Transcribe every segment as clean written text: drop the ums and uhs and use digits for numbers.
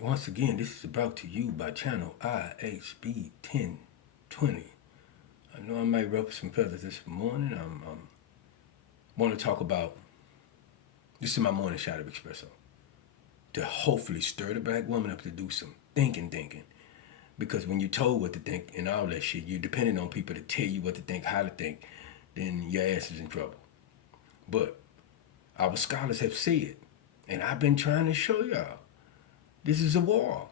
Once again, this is brought to you by channel IHB 1020. I know I might ruffle some feathers this morning. I'm want to talk about, this is my morning shot of espresso, to hopefully stir the black woman up to do some thinking. Because when you're told what to think and all that shit, you're dependent on people to tell you what to think, how to think, then your ass is in trouble. But our scholars have said, and I've been trying to show y'all, this is a war.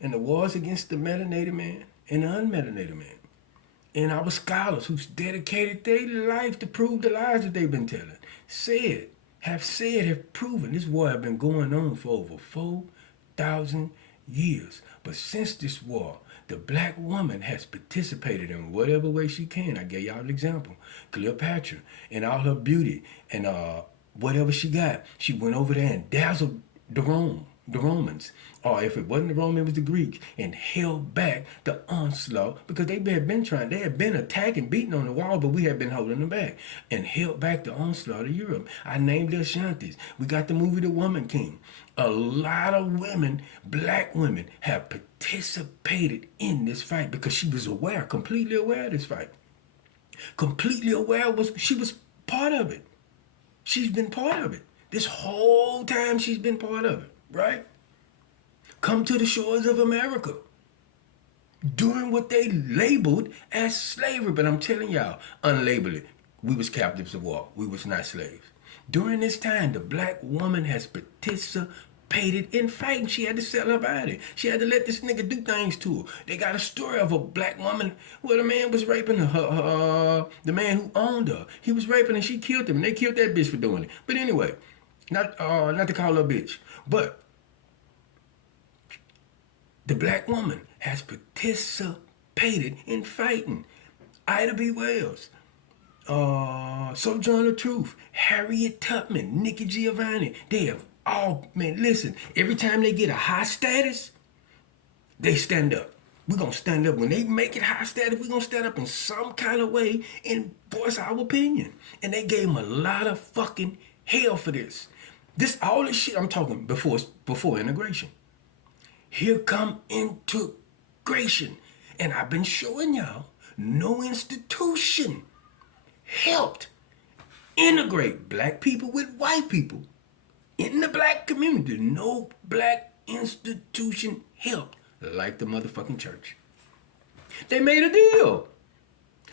And the war is against the melanated man and the unmelanated man. And our scholars who's dedicated their life to prove the lies that they've been telling, have proven this war have been going on for over 4,000 years. But since this war, the black woman has participated in whatever way she can. I gave y'all an example. Cleopatra, in all her beauty and whatever she got, she went over there and dazzled the Romans, or if it wasn't the Roman, it was the Greeks, and held back the onslaught because they had been attacking, beating on the wall, but we had been holding them back, and held back the onslaught of Europe. I named the Ashantis. We got the movie The Woman King. A lot of women, black women, have participated in this fight because she was aware, completely aware of this fight. Completely aware, she was part of it. She's been part of it. This whole time she's been part of it, right? Come to the shores of America doing what they labeled as slavery. But I'm telling y'all, unlabeled it. We was captives of war. We was not slaves. During this time, the black woman has participated in fighting. She had to sell her body. She had to let this nigga do things to her. They got a story of a black woman where the man was raping her, the man who owned her. He was raping and she killed him. And they killed that bitch for doing it. But anyway, not to call her a bitch, but the black woman has participated in fighting. Ida B. Wells, Sojourner Truth, Harriet Tubman, Nikki Giovanni. They have all, man, listen, every time they get a high status, they stand up. We're going to stand up. When they make it high status, we're going to stand up in some kind of way and voice our opinion. And they gave them a lot of fucking hell for this. All this shit I'm talking before integration. Here come integration. And I've been showing y'all no institution helped integrate black people with white people in the black community. No black institution helped like the motherfucking church. They made a deal.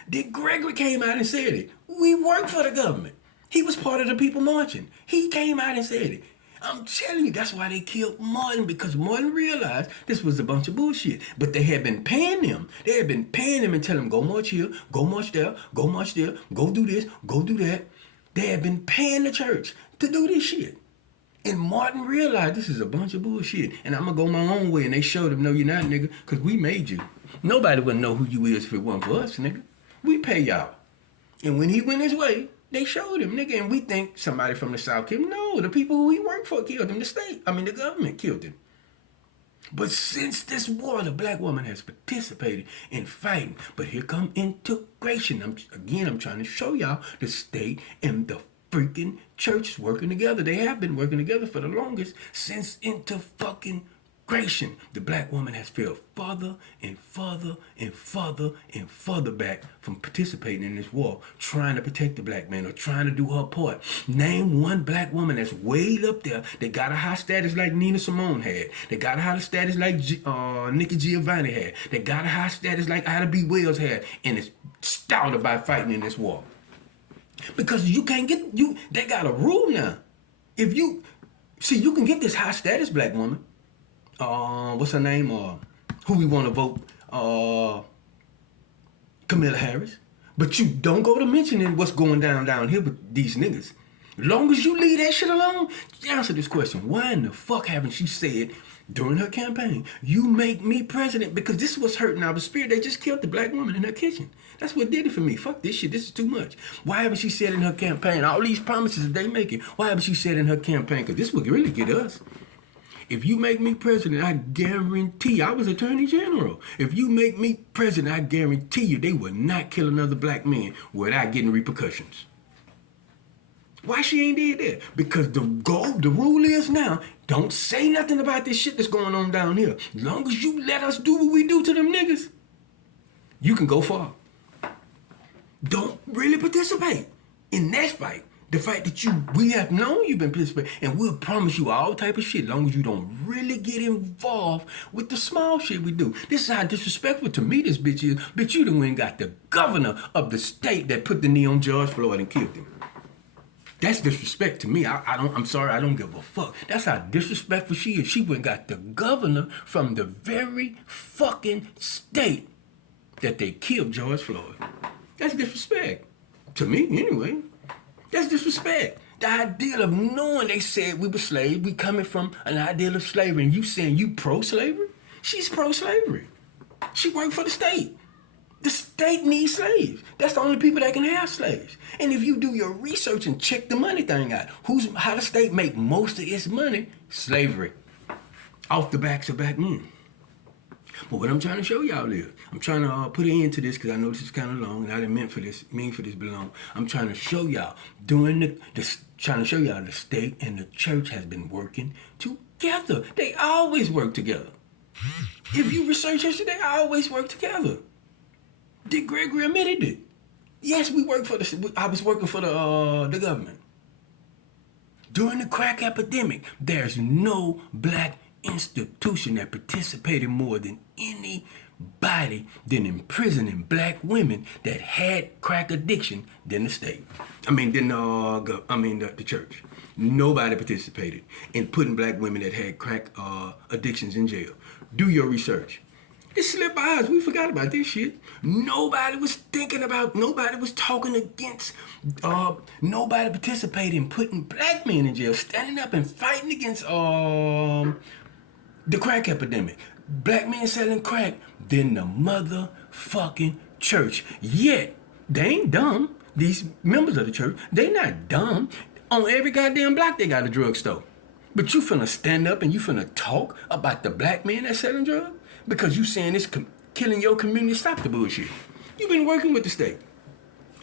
Dick Gregory came out and said it. We work for the government. He was part of the people marching. He came out and said it. I'm telling you, that's why they killed Martin, because Martin realized this was a bunch of bullshit. But they had been paying them. They had been paying them and telling them, go march here, go march there, go march there, go do this, go do that. They had been paying the church to do this shit. And Martin realized this is a bunch of bullshit. And I'm going to go my own way. And they showed him, no, you're not, nigga, because we made you. Nobody would know who you is if it wasn't for us, nigga. We pay y'all. And when he went his way, they showed him, nigga, and we think somebody from the South killed him. No, the people who he worked for killed him. The government killed him. But since this war, the black woman has participated in fighting. But here come integration. I'm trying to show y'all the state and the freaking church working together. They have been working together for the longest since integration. The black woman has fell further and further and further and further back from participating in this war, trying to protect the black man or trying to do her part. Name one black woman that's way up there that got a high status like Nina Simone had. That got a high status like Nikki Giovanni had. That got a high status like Ida B. Wells had, and is stout about fighting in this war. Because you can't they got a rule now. If you can get this high status black woman. What's her name? Who we want to vote? Kamala Harris. But you don't go to mentioning what's going down here with these niggas. Long as you leave that shit alone, answer this question. Why in the fuck haven't she said during her campaign, you make me president? Because this was hurting our spirit. They just killed the black woman in her kitchen. That's what did it for me. Fuck this shit. This is too much. Why haven't she said in her campaign, all these promises that they making, why haven't she said in her campaign? Because this would really get us. If you make me president, I guarantee, I was attorney general. If you make me president, I guarantee you they will not kill another black man without getting repercussions. Why she ain't did that? Because the rule is now, don't say nothing about this shit that's going on down here. As long as you let us do what we do to them niggas, you can go far. Don't really participate in that fight. The fact that we have known you've been participating, and we'll promise you all type of shit as long as you don't really get involved with the small shit we do. This is how disrespectful to me this bitch is. Bitch, you done went and got the governor of the state that put the knee on George Floyd and killed him. That's disrespect to me. I'm sorry, I don't give a fuck. That's how disrespectful she is. She went and got the governor from the very fucking state that they killed George Floyd. That's disrespect. To me, anyway. That's disrespect. The idea of knowing they said we were slaves, we coming from an ideal of slavery, and you saying you pro-slavery? She's pro-slavery. She worked for the state. The state needs slaves. That's the only people that can have slaves. And if you do your research and check the money thing out, how the state make most of its money? Slavery. Off the backs of black men. But what I'm trying to show y'all is, I'm trying to put an end to this because I know this is kind of long and I didn't mean for this to be long. I'm trying to show y'all, the state and the church has been working together. They always work together. If you research history, they always work together. Dick Gregory admitted it. Yes, I was working for the government. During the crack epidemic, there's no black institution that participated more than anybody than imprisoning black women that had crack addiction than the state. The church. Nobody participated in putting black women that had crack addictions in jail. Do your research. It slipped by us. We forgot about this shit. Nobody was talking against, nobody participated in putting black men in jail, standing up and fighting against the crack epidemic. Black men selling crack, then the motherfucking church. Yet, they ain't dumb. These members of the church, they not dumb. On every goddamn block, they got a drugstore. But you finna stand up and you finna talk about the black men that selling drugs? Because you saying it's killing your community. Stop the bullshit. You've been working with the state.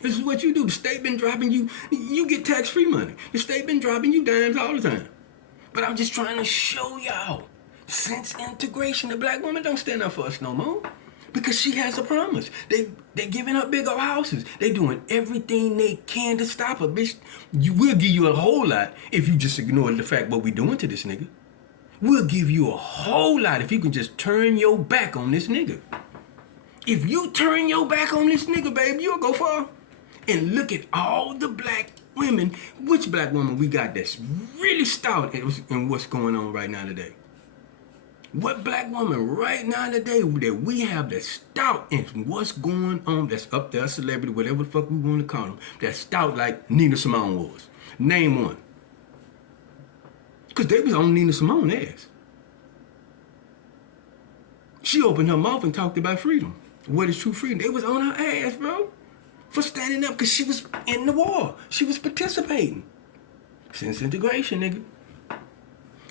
This is what you do. The state been dropping you get tax-free money. The state been dropping you dimes all the time. But I'm just trying to show y'all, since integration, the black woman don't stand up for us no more. Because she has a promise. They giving up big old houses. They doing everything they can to stop her, bitch. We'll give you a whole lot if you just ignore the fact what we doing to this nigga. We'll give you a whole lot if you can just turn your back on this nigga. If you turn your back on this nigga, baby, you'll go far. And look at all the black women. Which black woman we got that's really stout in what's going on right now today? What black woman right now today that we have that's stout in what's going on, that's up there, celebrity, whatever the fuck we want to call them, that's stout like Nina Simone was? Name one. Because they was on Nina Simone's ass. She opened her mouth and talked about freedom. What is true freedom? They was on her ass, bro. For standing up because she was in the war. She was participating. Since integration, nigga.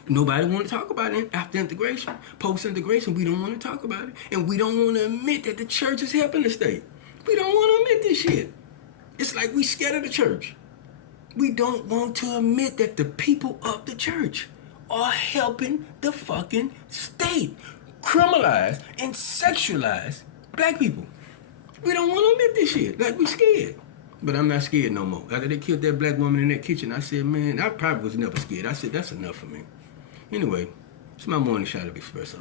Nobody want to talk about it after integration. Post-integration, we don't want to talk about it. And we don't want to admit that the church is helping the state. We don't want to admit this shit. It's like we scared of the church. We don't want to admit that the people of the church are helping the fucking state criminalize and sexualize black people. We don't want to admit this shit. Like, we scared. But I'm not scared no more. After they killed that black woman in that kitchen, I said, man, I probably was never scared. I said, that's enough for me. Anyway, it's my morning shot of espresso.